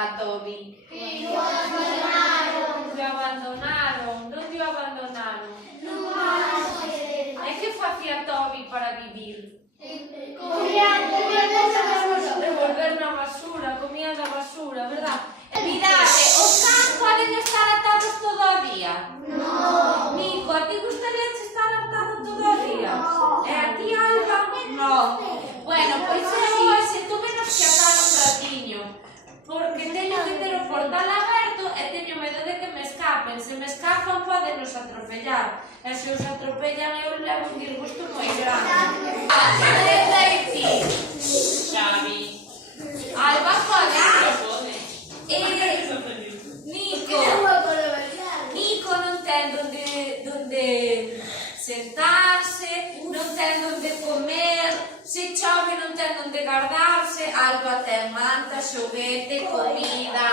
fa Toby? Lo abandonaron. Lo abandonaron. ¿Dónde lo abandonaron? ¿E que facía Toby para vivir? Devolver na basura, comía da basura, verdad? Mirade, os cans poden estar atados todo o día? No. Nico, a ti gustaría estar atado todo o día? E a ti, Alba? No. Bueno, pois eu hoxe tuvenos que atar un ratiño, porque teño que ter o portal aberto e teño medo de que me escapen. Se me escapan, podenos atropellar. E se os atropellan, eu levo un disgusto moi grande. Lenda e ti, Xavi. Alba pode. Nico non ten donde sentarse, non ten donde comer, se chove non ten donde guardarse. Alba ten manta, xoguete, comida,